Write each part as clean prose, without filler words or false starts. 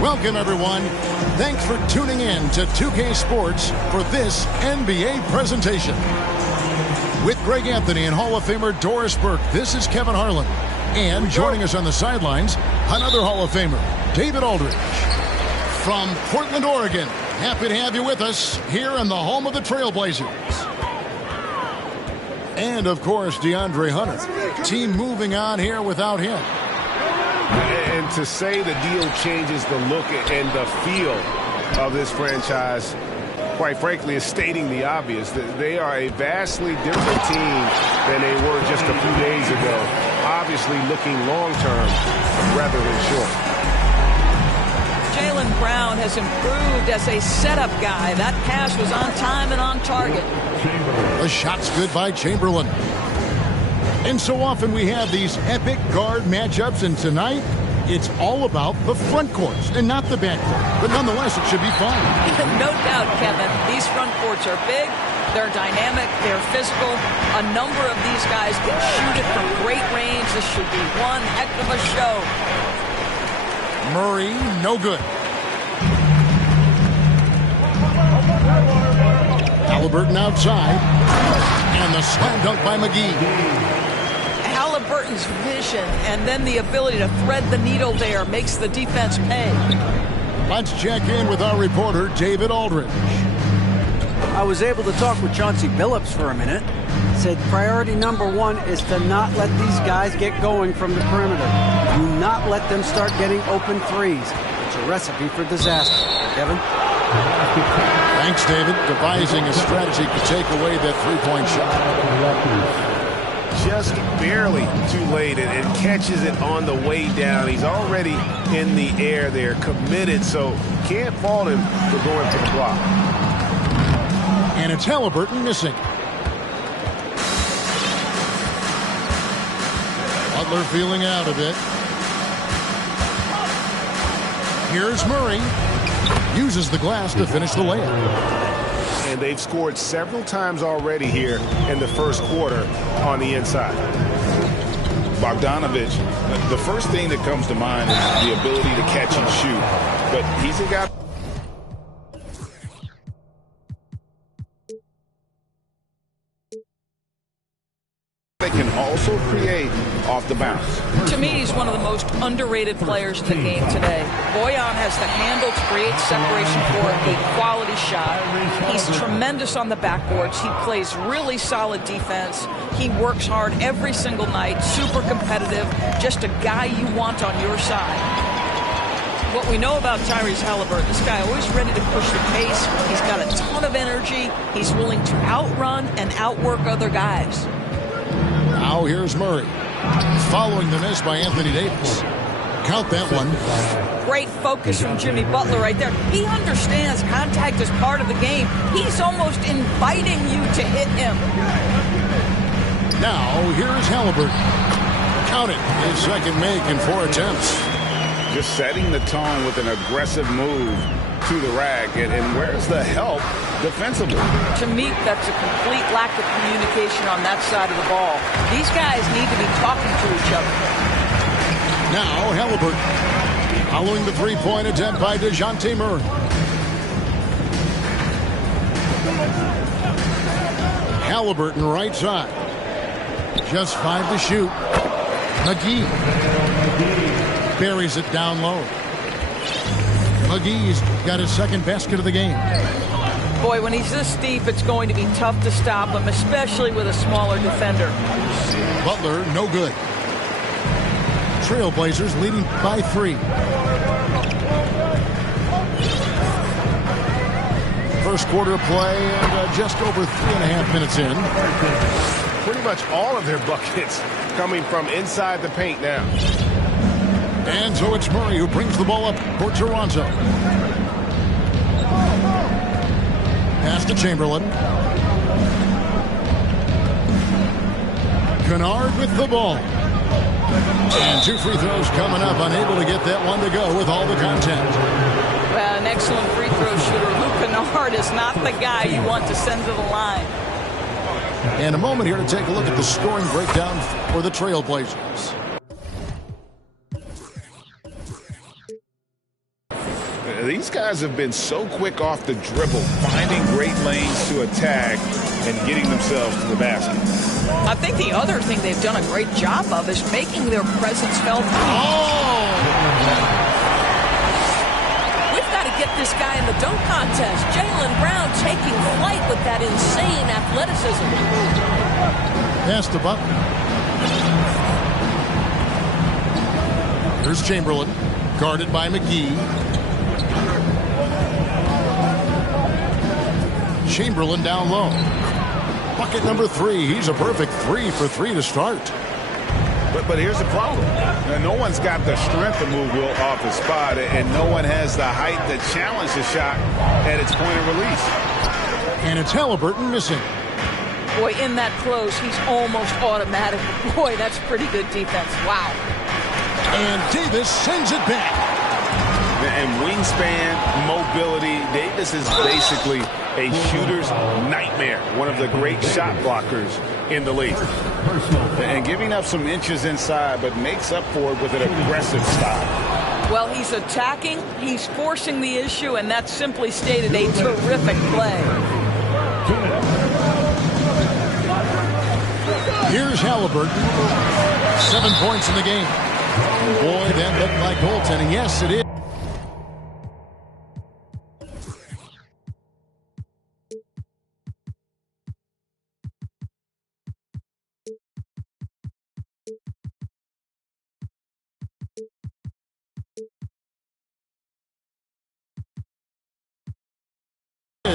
Welcome, everyone. Thanks for tuning in to 2K Sports for this NBA presentation. With Greg Anthony and Hall of Famer Doris Burke, this is Kevin Harlan. And joining us on the sidelines, another Hall of Famer, David Aldridge. From Portland, Oregon, happy to have you with us here in the home of the Trailblazers. And, of course, DeAndre Hunter. Team moving on here without him. And to say the deal changes the look and the feel of this franchise, quite frankly, is stating the obvious. That they are a vastly different team than they were just a few days ago. Obviously looking long-term rather than short. Jaylen Brown has improved as a setup guy. That pass was on time and on target. The shot's good by Chamberlain. And so often we have these epic guard matchups, and tonight It's all about the front courts and not the back court. But nonetheless, it should be fun. No doubt, Kevin. These front courts are big. They're dynamic. They're physical. A number of these guys can shoot it from great range. This should be one heck of a show. Murray, no good. Halliburton outside. And the slam dunk by McGee. Halliburton's vision and then the ability to thread the needle there makes the defense pay. Let's check in with our reporter, David Aldridge. I was able to talk with Chauncey Billups for a minute. Said priority number one is to not let these guys get going from the perimeter. Do not let them start getting open threes. It's a recipe for disaster. Kevin? Thanks, David. Devising a strategy to take away that three-point shot. Just barely too late and catches it on the way down. He's already in the air there, committed, so can't fault him for going for the block. And it's Halliburton missing. Butler feeling out a bit. Here's Murray. Uses the glass to finish the layup. And they've scored several times already here in the first quarter on the inside. Bogdanovich, the first thing that comes to mind is the ability to catch and shoot. But he's a guy that can also create off the bounce. To me, he's one of the most underrated players in the game today. Bojan has the handle to create separation for a quality shot. He's tremendous on the backboards. He plays really solid defense. He works hard every single night, super competitive, just a guy you want on your side. What we know about Tyrese Halliburton, this guy always ready to push the pace. He's got a ton of energy. He's willing to outrun and outwork other guys. Now here's Murray. Following the miss by Anthony Davis. Count that one. Great focus from Jimmy Butler right there. He understands contact is part of the game. He's almost inviting you to hit him. Now here is Halliburton. Count it. His second make in 4 attempts. Just setting the tone with an aggressive move to the rack. And where's the help defensively? To me, that's a complete lack of communication on that side of the ball. These guys need to be talking to each other. Now Halliburton. Following the three-point attempt by DeJounte Murray. Halliburton right side. Just 5 to shoot. McGee. Buries it down low. McGee's got his second basket of the game. Boy, when he's this deep, it's going to be tough to stop him, especially with a smaller defender. Butler, no good. Trailblazers leading by 3. First quarter play and just over 3.5 minutes in. Pretty much all of their buckets coming from inside the paint now. And so it's Murray who brings the ball up for Toronto. Pass to Chamberlain. Kennard with the ball. And 2 free throws coming up. Unable to get that one to go with all the contact. Well, an excellent free throw shooter. Luke Kennard is not the guy you want to send to the line. And a moment here to take a look at the scoring breakdown for the Trailblazers. These guys have been so quick off the dribble, finding great lanes to attack and getting themselves to the basket. I think the other thing they've done a great job of is making their presence felt. Oh! We've got to get this guy in the dunk contest. Jaylen Brown taking flight with that insane athleticism. Pass to Butler. Here's Chamberlain, guarded by McGee. Chamberlain down low. Bucket number 3. He's a perfect 3 for 3 to start. But here's the problem. No one's got the strength to move Will off his spot, and no one has the height to challenge the shot at its point of release. And it's Halliburton missing. Boy, in that close, he's almost automatic. Boy, that's pretty good defense. Wow. And Davis sends it back. And wingspan, mobility, Davis is basically a shooter's nightmare. One of the great shot blockers in the league. And giving up some inches inside, but makes up for it with an aggressive style. Well, he's attacking, he's forcing the issue, and that's simply stated a terrific play. Here's Halliburton. 7 points in the game. And boy, that looked like goaltending. Yes, it is.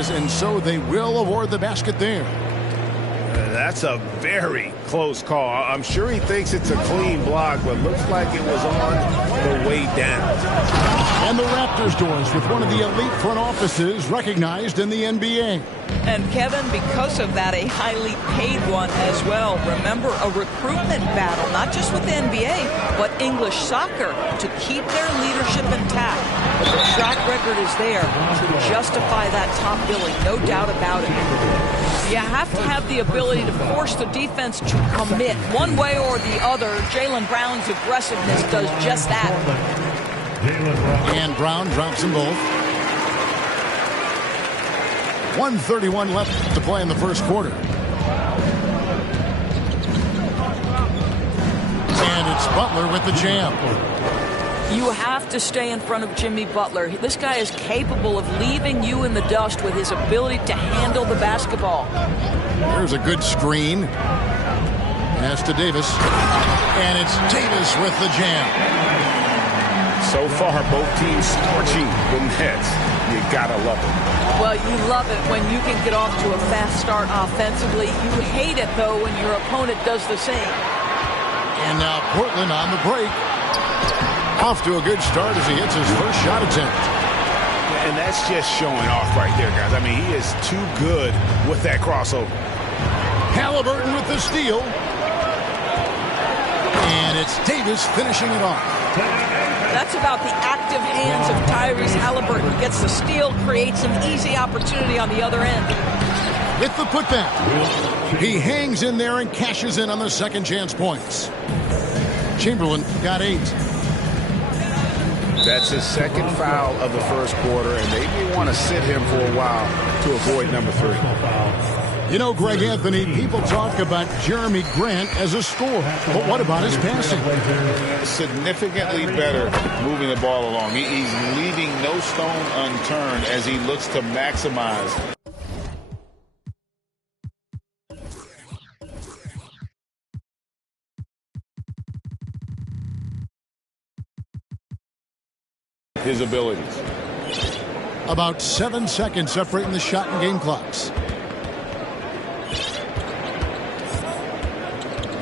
And so they will award the basket there. That's a very close call. I'm sure he thinks it's a clean block, but looks like it was on the way down. And the Raptors doors with one of the elite front offices recognized in the NBA. And Kevin, because of that, a highly paid one as well. Remember, a recruitment battle, not just with the NBA, but English soccer to keep their leadership intact. But the track record is there to justify that top billing, no doubt about it. You have to have the ability to force the defense to commit one way or the other. Jaylen Brown's aggressiveness does just that. And Brown drops them both. 1:31 left to play in the first quarter. And it's Butler with the jam. You have to stay in front of Jimmy Butler. This guy is capable of leaving you in the dust with his ability to handle the basketball. There's a good screen. Pass to Davis. And it's Davis with the jam. So far, both teams scorching the nets. You gotta love it. Well, you love it when you can get off to a fast start offensively. You hate it, though, when your opponent does the same. And now Portland on the break. Off to a good start as he hits his first shot attempt. And that's just showing off right there, guys. I mean, he is too good with that crossover. Halliburton with the steal. And it's Davis finishing it off. That's about the active hands of Tyrese Halliburton. Gets the steal, creates an easy opportunity on the other end. With the putback. He hangs in there and cashes in on the second chance points. Chamberlain got 8. That's his second foul of the first quarter, and they may want to sit him for a while to avoid number 3. You know, Greg Anthony, people talk about Jeremy Grant as a scorer, but what about his passing? Significantly better moving the ball along. He's leaving no stone unturned as he looks to maximize. His abilities. About 7 seconds separating the shot and game clocks.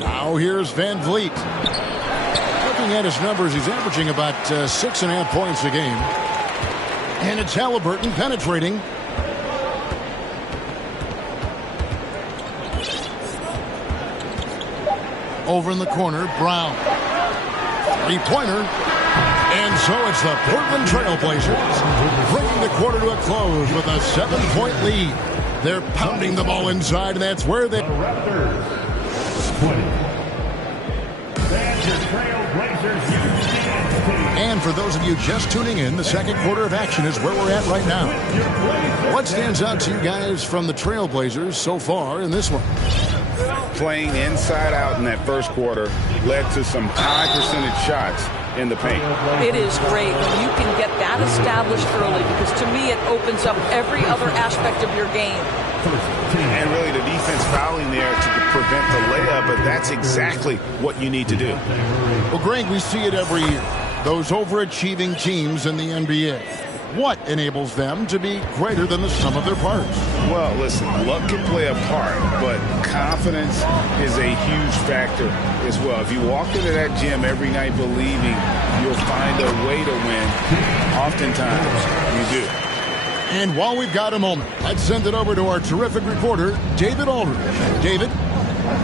Now here's Van Vliet. Looking at his numbers, he's averaging about 6.5 points a game. And it's Halliburton penetrating. Over in the corner, Brown. Three-pointer. And so it's the Portland Trailblazers bringing the quarter to a close with a 7-point lead. They're pounding the ball inside, and that's where they... Raptors split. That's your Trailblazers team. And for those of you just tuning in, the second quarter of action is where we're at right now. What stands out to you guys from the Trailblazers so far in this one? Playing inside out in that first quarter led to some high percentage shots in the paint. It is great when you can get that established early, because to me it opens up every other aspect of your game. And really the defense fouling there to prevent the layup, but that's exactly what you need to do. Well, Greg, we see it every year. Those overachieving teams in the NBA. What enables them to be greater than the sum of their parts? Well, listen, luck can play a part, but confidence is a huge factor as well. If you walk into that gym every night believing you'll find a way to win, oftentimes you do. And while we've got a moment, let's send it over to our terrific reporter, David Aldridge. David?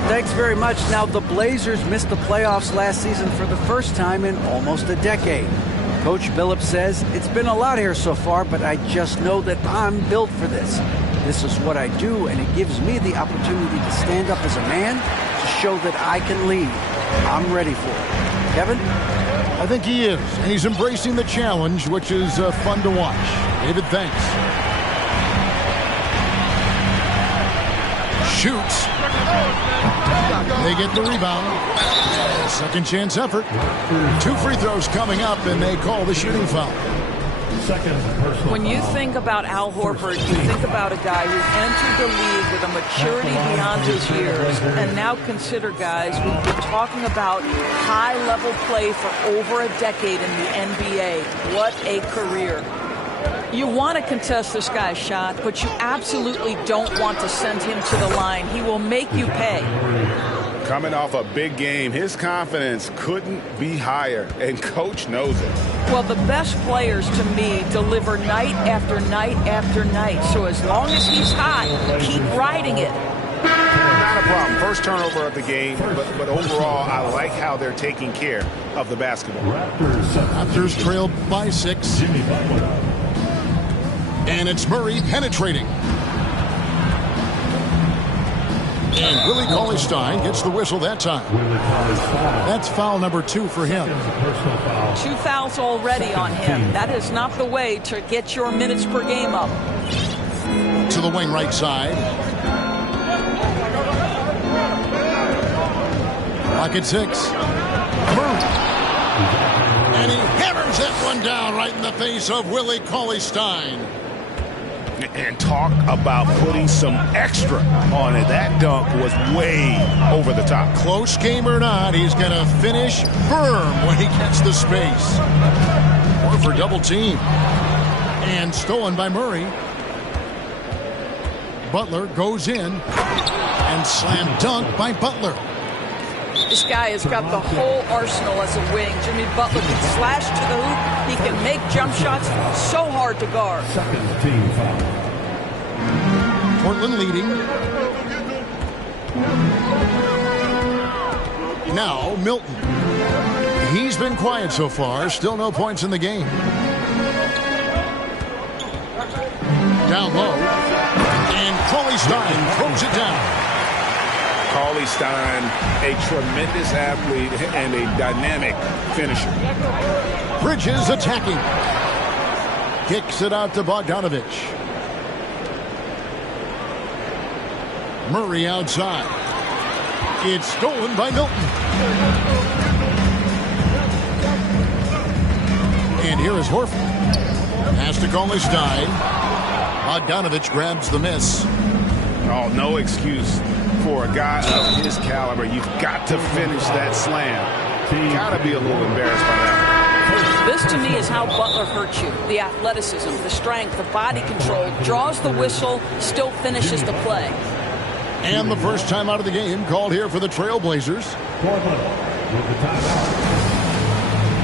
Thanks very much. Now, the Blazers missed the playoffs last season for the first time in almost a decade. Coach Billups says, it's been a lot here so far, but I just know that I'm built for this. This is what I do, and it gives me the opportunity to stand up as a man to show that I can lead. I'm ready for it. Kevin? I think he is, and he's embracing the challenge, which is fun to watch. David, thanks. Shoots. They get the rebound. Second chance effort. 2 free throws coming up, and they call the shooting foul. When you think about Al Horford, you think about a guy who entered the league with a maturity beyond his years, and now consider guys who've been talking about high-level play for over a decade in the NBA. What a career. You want to contest this guy's shot, but you absolutely don't want to send him to the line. He will make you pay. Coming off a big game, his confidence couldn't be higher, and Coach knows it. Well, the best players, to me, deliver night after night after night. So as long as he's hot, keep riding it. Not a problem. First turnover of the game, but overall, I like how they're taking care of the basketball. Raptors trail by 6. And it's Murray penetrating. And Willie Cauley-Stein gets the whistle that time. That's foul number 2 for him. 2 fouls already on him. That is not the way to get your minutes per game up. To the wing right side. Clock at 6. Murray. And he hammers that one down right in the face of Willie Cauley-Stein. And talk about putting some extra on it. That dunk was way over the top. Close game or not, he's going to finish firm when he gets the space. Horford double team. And stolen by Murray. Butler goes in. And slam dunk by Butler. This guy has got the whole arsenal as a wing. Jimmy Butler can slash to the hoop. He can make jump shots so hard to guard. Portland leading. Now Milton. He's been quiet so far. Still no points in the game. Down low. And Cauley-Stein throws it down. Cauley-Stein, a tremendous athlete and a dynamic finisher. Bridges attacking. Kicks it out to Bogdanovich. Murray outside. It's stolen by Milton. And here is Horford. Pass to Cauley-Stein. Bogdanovich grabs the miss. Oh, no excuse for a guy of his caliber. You've got to finish that slam. You got to be a little embarrassed by that. This, to me, is how Butler hurts you. The athleticism, the strength, the body control, draws the whistle, still finishes the play. And the first time out of the game called here for the Trailblazers. Portland with the timeout.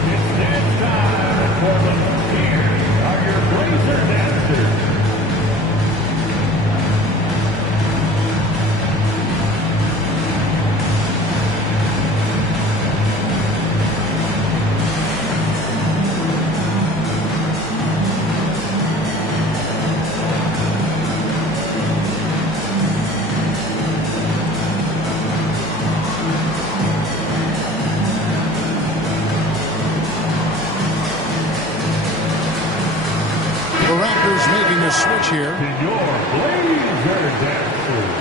It's that time, Portland. Here are your Blazers answers. Making the switch here. Your Blazer dancers.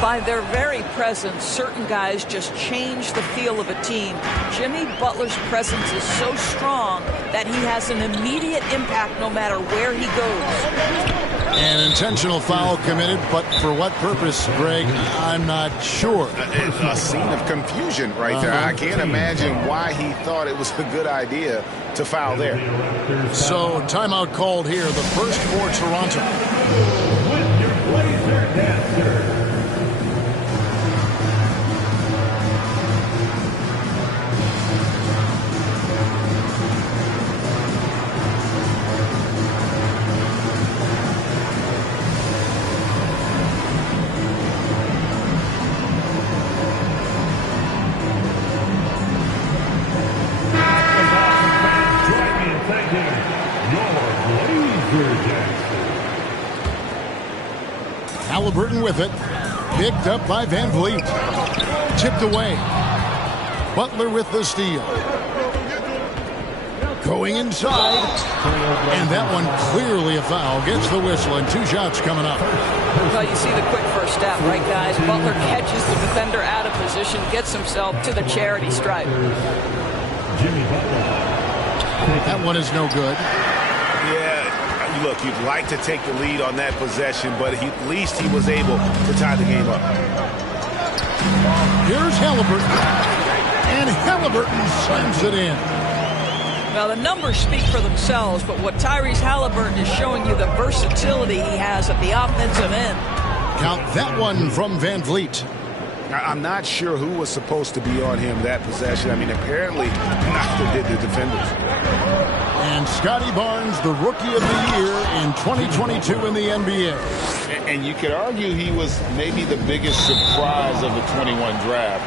By their very presence, certain guys just change the feel of a team. Jimmy Butler's presence is so strong that he has an immediate impact no matter where he goes. An intentional foul committed, but for what purpose, Greg? I'm not sure. A scene of confusion right there. I can't imagine why he thought it was a good idea to foul there. So, timeout called here, the first for Toronto. With your Blazer dancer. Halliburton with it. Picked up by Van Vliet. Tipped away. Butler with the steal. Going inside. And that one clearly a foul. Gets the whistle and 2 shots coming up. Well, you see the quick first step, right, guys? Butler catches the defender out of position, gets himself to the charity stripe. That one is no good. Yeah, look, you'd like to take the lead on that possession, but at least he was able to tie the game up. Here's Halliburton. And Halliburton slams it in. Now, the numbers speak for themselves, but what Tyrese Halliburton is showing you the versatility he has at the offensive end. Count that one from Van Vliet. I'm not sure who was supposed to be on him that possession. I mean, apparently neither did the defenders. And Scotty Barnes, the Rookie of the Year in 2022 in the NBA. And you could argue he was maybe the biggest surprise of the 21 draft.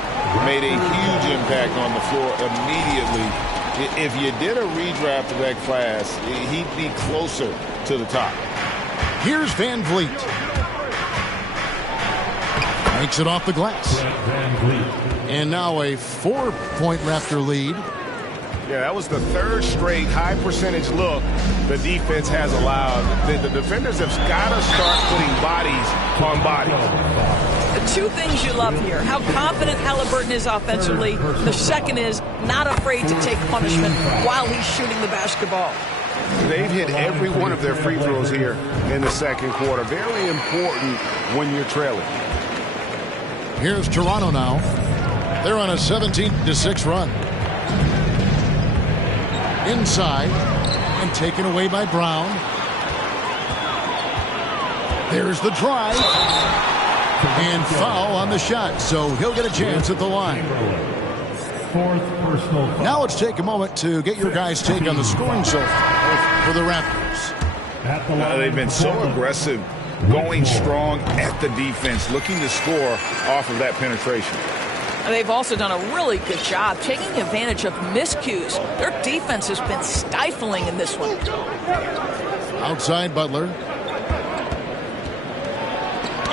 Made a huge impact on the floor immediately. If you did a redraft of that class, he'd be closer to the top. Here's Van Vliet. Makes it off the glass. And now a 4-point Raptor lead. Yeah, that was the third straight high percentage look the defense has allowed. The defenders have got to start putting bodies on bodies. The two things you love here, how confident Halliburton is offensively. The second is not afraid to take punishment while he's shooting the basketball. They've hit every one of their free throws here in the second quarter. Very important when you're trailing. Here's Toronto now. They're on a 17-6 run. Inside and taken away by Brown. There's the drive. And foul on the shot, so he'll get a chance at the line. Now let's take a moment to get your guys' take on the scoring so far for the Raptors. They've been so aggressive, going strong at the defense, looking to score off of that penetration. They've also done a really good job taking advantage of miscues. Their defense has been stifling in this one. Outside Butler.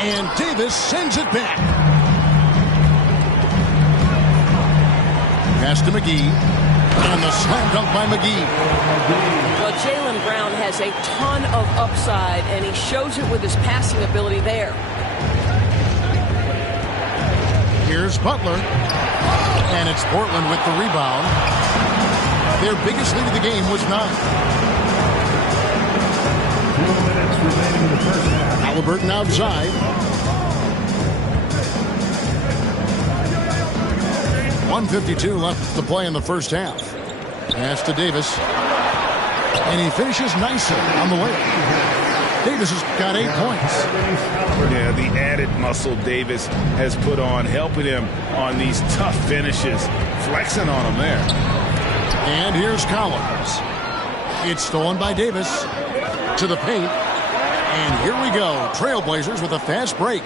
And Davis sends it back. Pass to McGee. And the slam dunk by McGee. Well, Jaylen Brown has a ton of upside, and he shows it with his passing ability there. Here's Butler. And it's Portland with the rebound. Their biggest lead of the game was 9. 2 minutes remaining in the first half. Halliburton outside. 1:52 left to play in the first half. Pass to Davis. And he finishes nicely on the way. Davis has got 8 points. Yeah, the added muscle Davis has put on, helping him on these tough finishes, flexing on him there. And here's Collins. It's stolen by Davis to the paint. And here we go. Trailblazers with a fast break.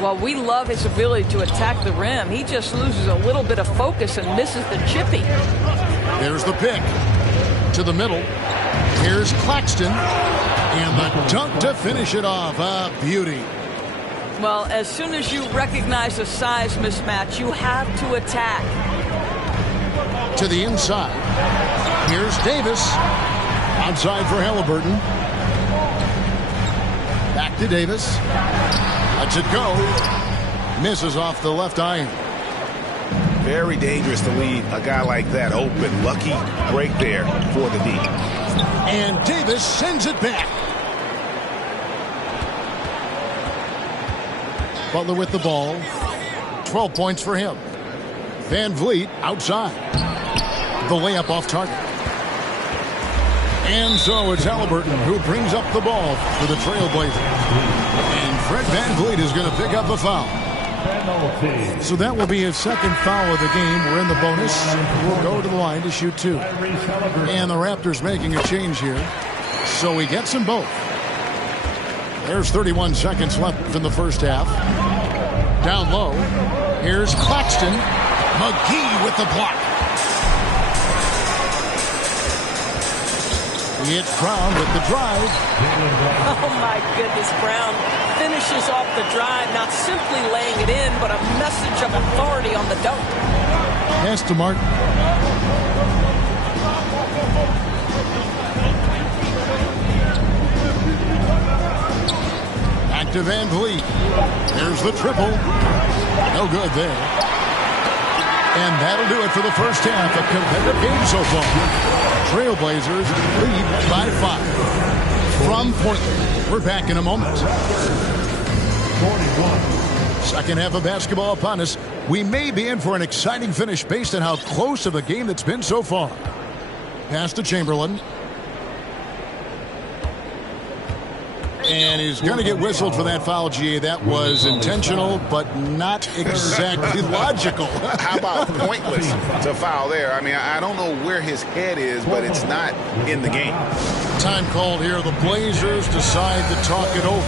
Well, we love his ability to attack the rim. He just loses a little bit of focus and misses the chippy. There's the pick to the middle. Here's Claxton. And the dunk to finish it off. A beauty. Well, as soon as you recognize a size mismatch, you have to attack. To the inside. Here's Davis. Outside for Halliburton. Back to Davis. Lets it go. Misses off the left iron. Very dangerous to leave a guy like that open. Lucky break there for the D. And Davis sends it back. Butler with the ball. 12 points for him. Van Vliet outside. The layup off target. And so it's Halliburton who brings up the ball for the Trailblazers. And Fred Van Vliet is going to pick up a foul. So that will be his second foul of the game. We're in the bonus. We'll go to the line to shoot 2. And the Raptors making a change here. So he gets them both. There's 31 seconds left in the first half. Down low. Here's Claxton. McGee with the block. It's Brown with the drive. Oh, my goodness. Brown finishes off the drive, not simply laying it in, but a message of authority on the dunk. Pass to Martin. Back to Van Vliet. There's the triple. No good there. And that'll do it for the first half. A competitive game so far. Trailblazers lead by 5. From Portland. We're back in a moment. 41. Second half of basketball upon us. We may be in for an exciting finish based on how close of a game that's been so far. Pass to Chamberlain. And he's going to get whistled for that foul, GA. That was intentional, but not exactly logical. How about pointless to foul there? I mean, I don't know where his head is, but it's not in the game. Time called here. The Blazers decide to talk it over.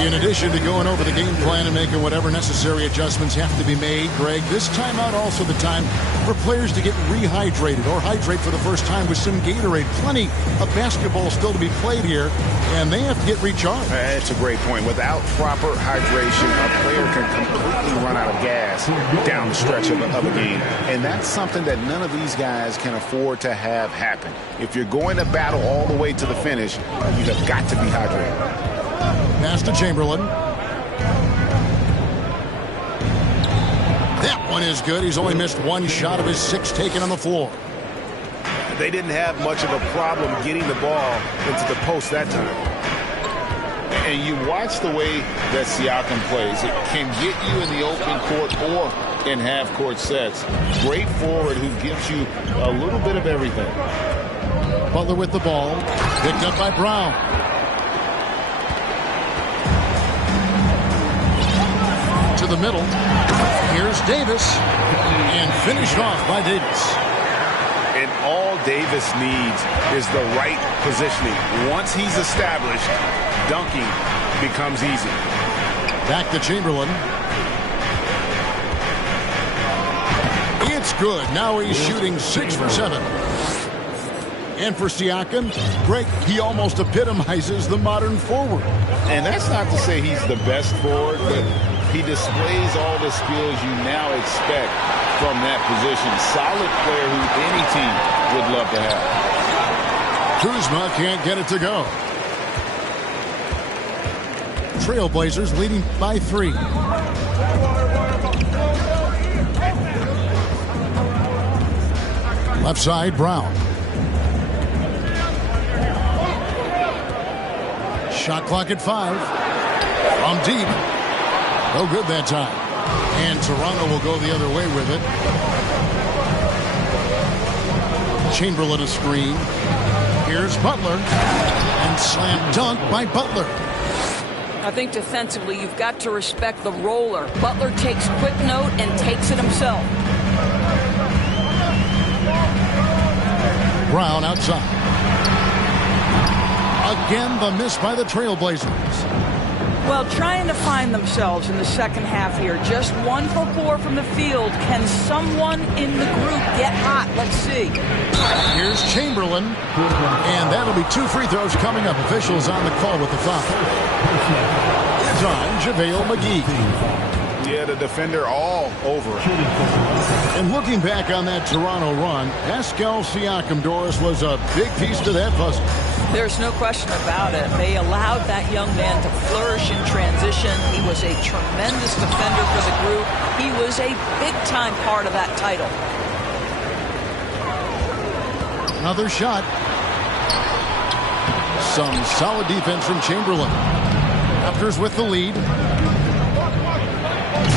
In addition to going over the game plan and making whatever necessary adjustments have to be made, Greg, this timeout also the time for players to get rehydrated or hydrate for the first time with some Gatorade. Plenty of basketball still to be played here, and they have to get recharged. That's a great point. Without proper hydration, a player can completely run out of gas down the stretch of a game. And that's something that none of these guys can afford to have happen. If you're going to battle all the way to the finish, you have got to be hydrated. Pass to Chamberlain. That one is good. He's only missed one shot of his 6 taken on the floor. They didn't have much of a problem getting the ball into the post that time. And you watch the way that Siakam plays. It can get you in the open court or in half-court sets. Great forward who gives you a little bit of everything. Butler with the ball. Picked up by Brown. To the middle. Here's Davis. And finished off by Davis. And all Davis needs is the right positioning. Once he's established, dunking becomes easy. Back to Chamberlain. It's good. Now he's shooting 6 for 7. And for Siakam, Greg, he almost epitomizes the modern forward. And that's not to say he's the best forward, but he displays all the skills you now expect from that position. Solid player who any team would love to have. Kuzma can't get it to go. Trailblazers leading by 3. Left side, Brown. Shot clock at 5. From deep. No good that time. And Toronto will go the other way with it. Chamberlain a screen. Here's Butler. And slam dunk by Butler. I think defensively you've got to respect the roller. Butler takes quick note and takes it himself. Brown outside. Again, the miss by the Trailblazers. Well, trying to find themselves in the second half here. Just 1 for 4 from the field. Can someone in the group get hot? Let's see. Here's Chamberlain. And that'll be 2 free throws coming up. Officials on the call with the foul. It's on JaVale McGee. Yeah, the defender all over it. And looking back on that Toronto run, Pascal Siakam, Doris, was a big piece to that puzzle. There's no question about it. They allowed that young man to flourish in transition. He was a tremendous defender for the group. He was a big-time part of that title. Another shot. Some solid defense from Chamberlain. Raptors with the lead.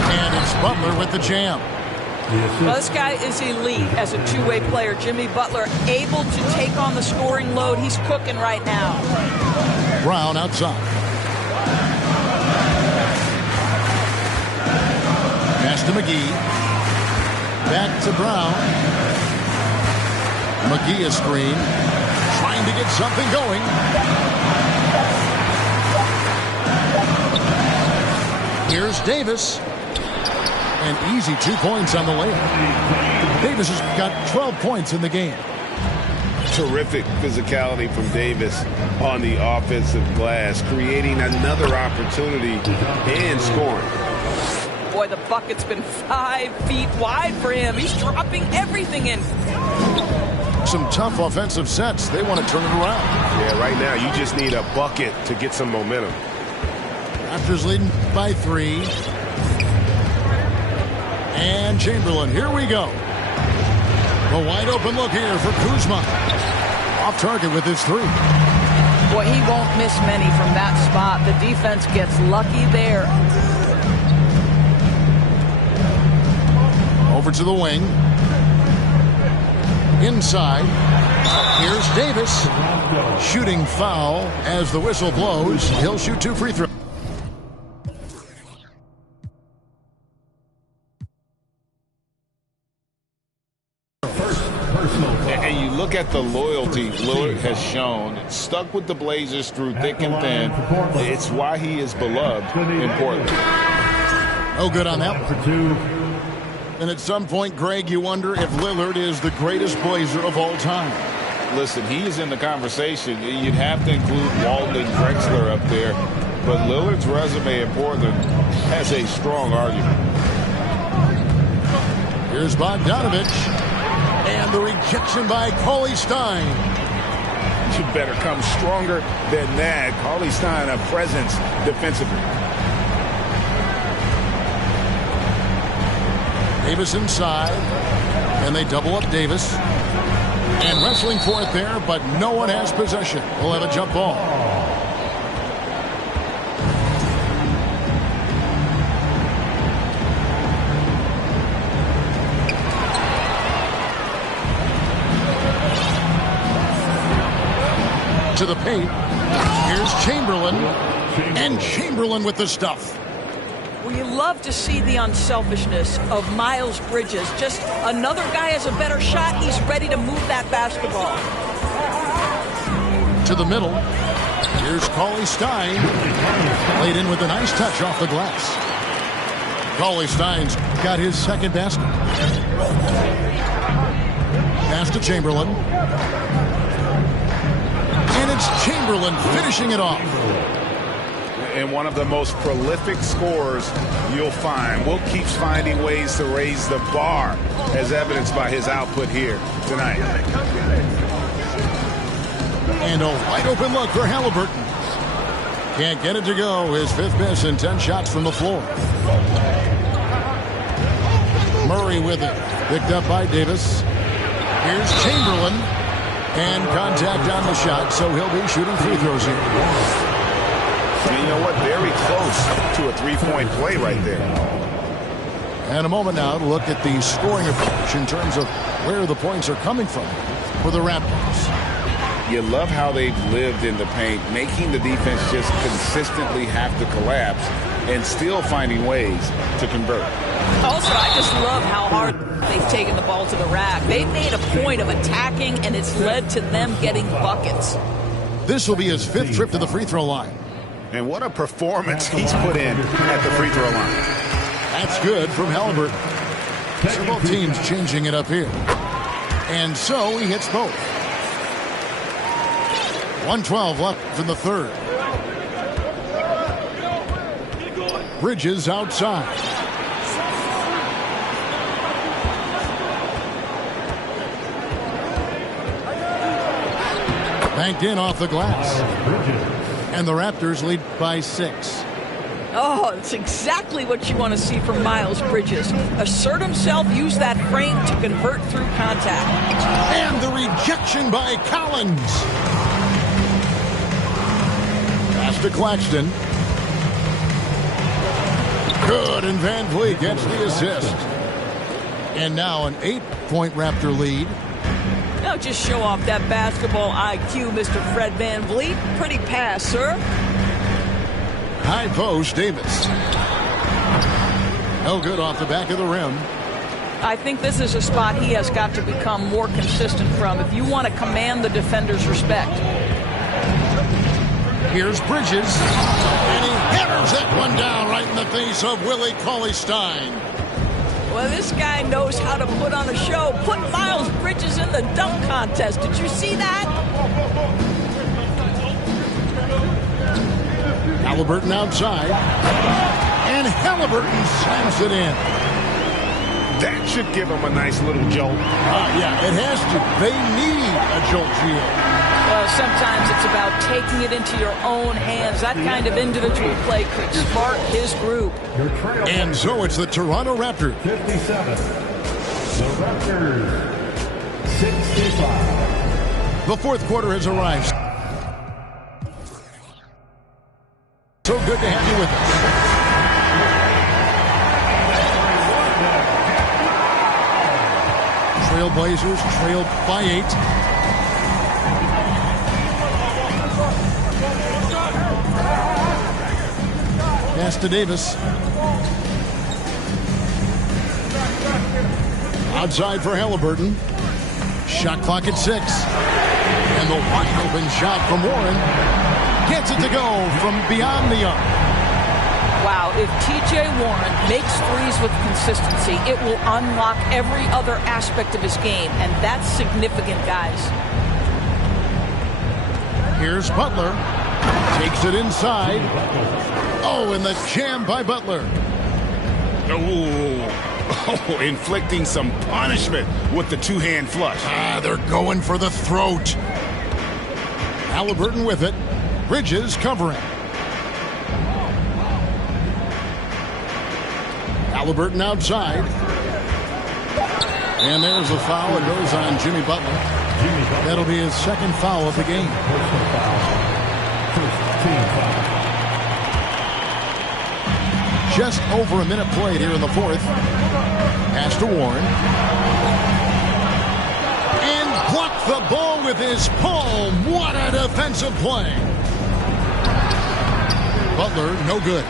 And it's Butler with the jam. Well, this guy is elite as a two-way player. Jimmy Butler able to take on the scoring load. He's cooking right now. Brown outside. Pass to McGee. Back to Brown. McGee a screen. Trying to get something going. Here's Davis. An easy 2 points on the layup. Davis has got 12 points in the game. Terrific physicality from Davis on the offensive glass, creating another opportunity and scoring. Boy, the bucket's been 5 feet wide for him. He's dropping everything in. Some tough offensive sets. They want to turn it around. Yeah, right now you just need a bucket to get some momentum. Raptors leading by 3. And Chamberlain, here we go. The wide open look here for Kuzma. Off target with his 3. Boy, he won't miss many from that spot. The defense gets lucky there. Over to the wing. Inside. Here's Davis. Shooting foul as the whistle blows. He'll shoot 2 free throws. And you look at the loyalty Lillard has shown, stuck with the Blazers through thick and thin. It's why he is beloved in Portland. Oh, good on that. And at some point, Greg, you wonder if Lillard is the greatest Blazer of all time. Listen, he is in the conversation. You'd have to include Walton and Drexler up there. But Lillard's resume in Portland has a strong argument. Here's Bogdanovich. And the rejection by Cauley Stein. You better come stronger than that. Cauley Stein, a presence defensively. Davis inside. And they double up Davis. And wrestling for it there, but no one has possession. We'll have a jump ball. To the paint. Here's Chamberlain. And Chamberlain with the stuff. Well, you love to see the unselfishness of Miles Bridges. Just another guy has a better shot. He's ready to move that basketball. To the middle. Here's Cauley Stein. Laid in with a nice touch off the glass. Cauley Stein's got his second basket. Pass to Chamberlain. And it's Chamberlain finishing it off. And one of the most prolific scorers you'll find. Will keeps finding ways to raise the bar, as evidenced by his output here tonight. And a wide open look for Halliburton. Can't get it to go. His 5th miss and 10 shots from the floor. Murray with it. Picked up by Davis. Here's Chamberlain. And contact on the shot, so he'll be shooting free throws here. And you know what? Very close to a three-point play right there. And a moment now to look at the scoring approach in terms of where the points are coming from for the Raptors. You love how they've lived in the paint, making the defense just consistently have to collapse and still finding ways to convert. Also, I just love how hard they've taken the ball to the rack. They've made a point of attacking, and it's led to them getting buckets. This will be his 5th trip to the free throw line. And what a performance he's put in at the free throw line. That's good from Halliburton. So both teams changing it up here. And so he hits both. 1:12 left in the 3rd. Bridges outside. Banked in off the glass. And the Raptors lead by 6. Oh, it's exactly what you want to see from Miles Bridges. Assert himself, use that frame to convert through contact. And the rejection by Collins. Pass to Claxton. Good, and Van Vliet gets the assist. And now an 8-point Raptor lead. Now just show off that basketball IQ, Mr. Fred Van Vliet. Pretty pass, sir. High post, Davis. No good off the back of the rim. I think this is a spot he has got to become more consistent from if you want to command the defender's respect. Here's Bridges. And he hammers that one down right in the face of Willie Cauley-Stein. Well, this guy knows how to put on a show. Put Miles Bridges in the dunk contest. Did you see that? Halliburton outside. And Halliburton slams it in. That should give him a nice little jolt. Yeah, it has to. They need a jolt field. Well, sometimes it's about taking it into your own hands. That kind of individual play could spark his group. And so it's the Toronto Raptors. 57. The Raptors 65. The fourth quarter has arrived. So good to have you with us. Trailblazers trailed by 8. Pass to Davis. Outside for Halliburton. Shot clock at 6. And the wide open shot from Warren. Gets it to go from beyond the arc. Wow, if T.J. Warren makes threes with consistency, it will unlock every other aspect of his game, and that's significant, guys. Here's Butler. Takes it inside. Oh, and the jam by Butler. Oh, inflicting some punishment with the two-hand flush. They're going for the throat. Halliburton with it. Bridges covering. Halliburton outside. And there's a foul. It goes on Jimmy Butler. That'll be his second foul of the game. Just over a minute played here in the fourth. Pass to Warren. And blocked the ball with his palm. What a defensive play. Butler, no good.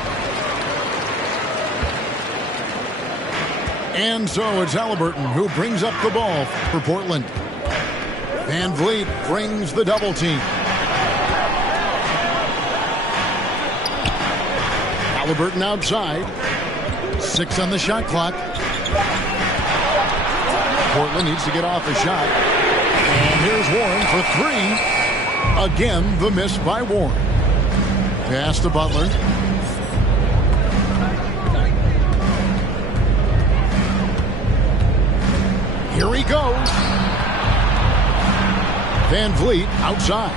And so it's Halliburton who brings up the ball for Portland. Van Vliet brings the double team. Halliburton outside. 6 on the shot clock. Portland needs to get off a shot. And here's Warren for 3. Again, the miss by Warren. Pass to Butler. Here he goes. Van Vliet outside.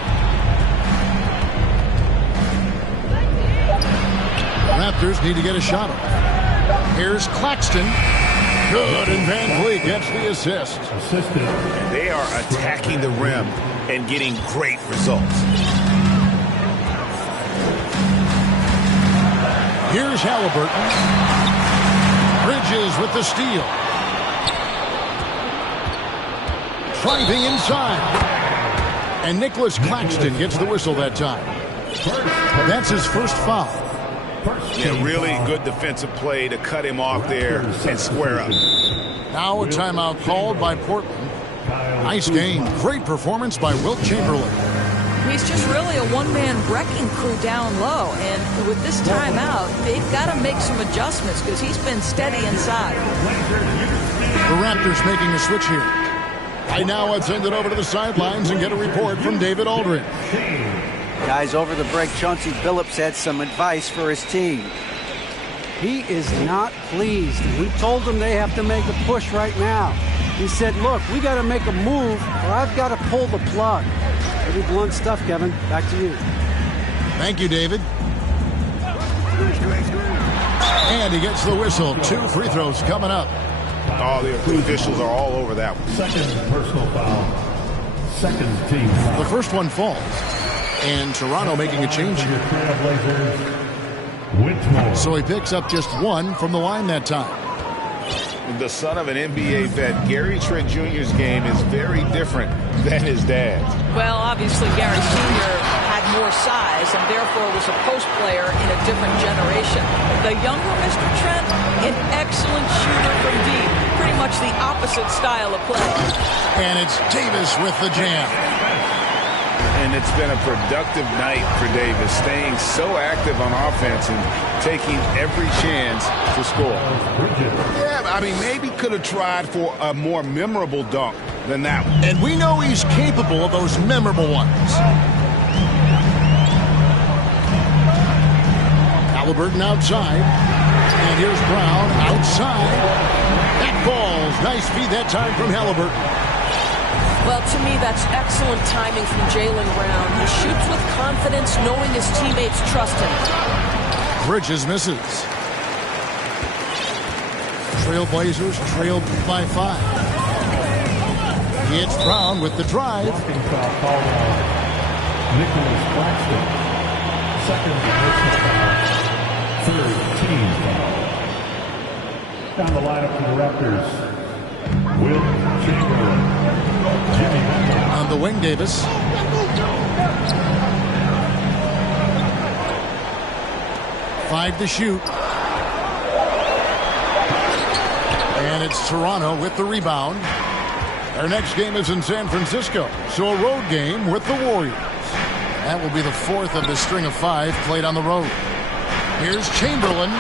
Raptors need to get a shot off. Here's Claxton. Good, and Van Vliet gets the assist. They are attacking the rim and getting great results. Here's Halliburton. Bridges with the steal. Driving inside. And Nicholas Claxton gets the whistle that time. That's his first foul. Yeah, really good defensive play to cut him off there and square up. Now a timeout called by Portland. Nice game. Great performance by Wilt Chamberlain. He's just really a one-man wrecking crew down low. And with this timeout, they've got to make some adjustments because he's been steady inside. The Raptors making a switch here. Right now, let's send it over to the sidelines and get a report from David Aldridge. Guys, over the break, Chauncey Billups had some advice for his team. He is not pleased. He told them they have to make a push right now. He said, look, we got to make a move or I've got to pull the plug. Pretty blunt stuff, Kevin. Back to you. Thank you, David. And he gets the whistle. 2 free throws coming up. Oh, the officials are all over that one. Second personal foul. Second team foul. The first one falls. And Toronto making a change here. So he picks up just 1 from the line that time. The son of an NBA vet, Gary Trent Jr.'s game is very different than his dad's. Well, obviously, Gary Sr. had more size and therefore was a post player in a different generation. The younger Mr. Trent, an excellent shooter from deep. Pretty much the opposite style of play. And it's Davis with the jam. And it's been a productive night for Davis, staying so active on offense and taking every chance to score. Yeah, I mean, maybe could have tried for a more memorable dunk than that one. And we know he's capable of those memorable ones. Halliburton outside. And here's Brown outside. That falls. Nice feed that time from Halliburton. Well, to me, that's excellent timing from Jaylen Brown. He shoots with confidence, knowing his teammates trust him. Bridges misses. Trailblazers trailed by 5. It's Brown with the drive. Walking foul called on Nicholas Claxton. Second personal foul. Third team foul. Down the lineup for the Raptors. Will Chamberlain. Jimmy On the wing, Davis. Five to shoot. And it's Toronto with the rebound. Our next game is in San Francisco, so a road game with the Warriors. That will be the 4th of the string of 5 played on the road. Here's Chamberlain.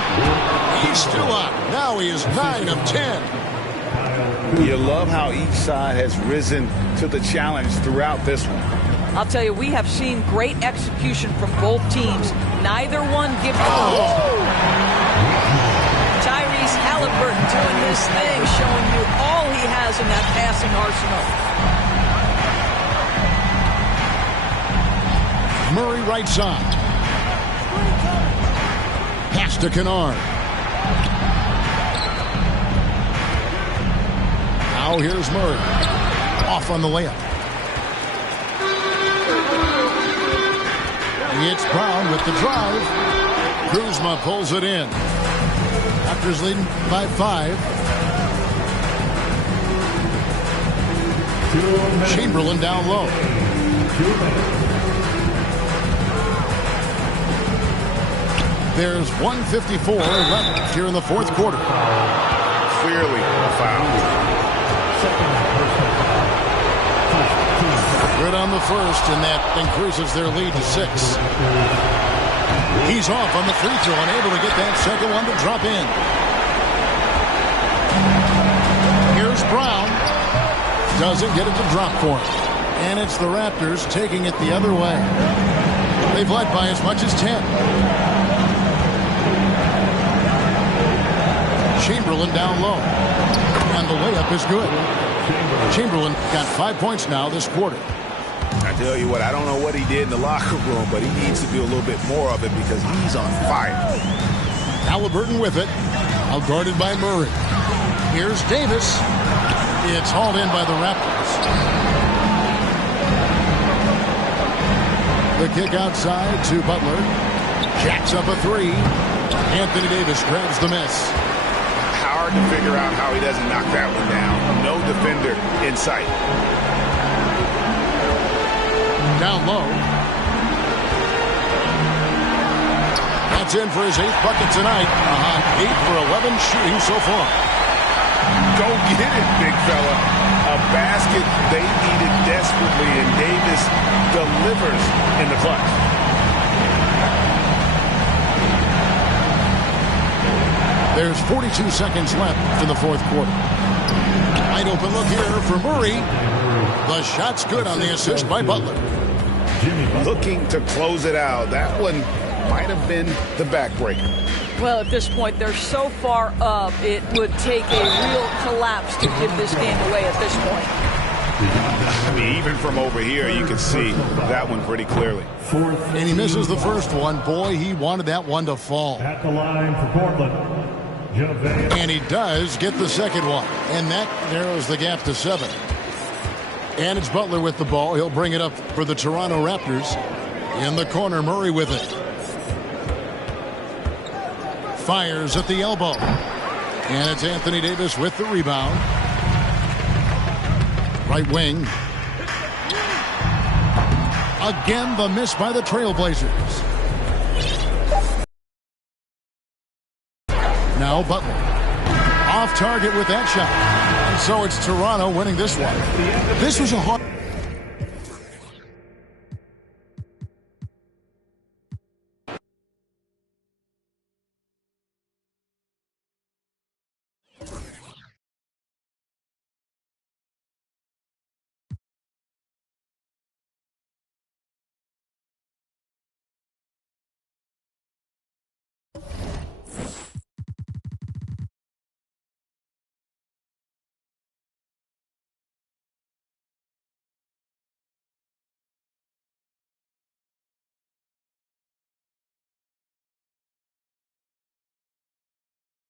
He's still up. Now he is 9 of 10. You love how each side has risen to the challenge throughout this one. I'll tell you, we have seen great execution from both teams. Neither one gives up. Tyrese Halliburton doing his thing, showing you all he has in that passing arsenal. Murray right side. Pass to Kennard. Now here's Murray. Off on the layup. It's Brown with the drive. Kuzma pulls it in. Raptors leading by 5. Chamberlain down low. There's 1:54 left here in the 4th quarter. Clearly a foul. Good on the first, and that increases their lead to 6. He's off on the free throw, unable to get that second one to drop in. Here's Brown. Doesn't get it to drop for him. And it's the Raptors taking it the other way. They've led by as much as 10. Chamberlain down low. And the layup is good. Chamberlain got 5 points now this quarter. I tell you what, I don't know what he did in the locker room, but he needs to do a little bit more of it because he's on fire. Halliburton with it. Out guarded by Murray. Here's Davis. It's hauled in by the Raptors. The kick outside to Butler. Jacks up a 3. Anthony Davis grabs the miss. Hard to figure out how he doesn't knock that one down. No defender in sight. Down low. That's in for his 8th bucket tonight. 8 for 11 shooting so far. Go get it, big fella. A basket they needed desperately, and Davis delivers in the clutch. There's 42 seconds left in the 4th quarter. Wide open look here for Murray. The shot's good on the assist by Butler. Looking to close it out. That one might have been the backbreaker. Well, at this point, they're so far up, it would take a real collapse to give this game away at this point. I mean, even from over here, you can see that one pretty clearly. And he misses the first one. Boy, he wanted that one to fall. At the line for Portland, And he does get the second one. And that narrows the gap to 7. And it's Butler with the ball. He'll bring it up for the Toronto Raptors. In the corner, Murray with it. Fires at the elbow. And it's Anthony Davis with the rebound. Right wing. Again, the miss by the Trailblazers. Now Butler. Off target with that shot. And so it's Toronto winning this one. This was a hard...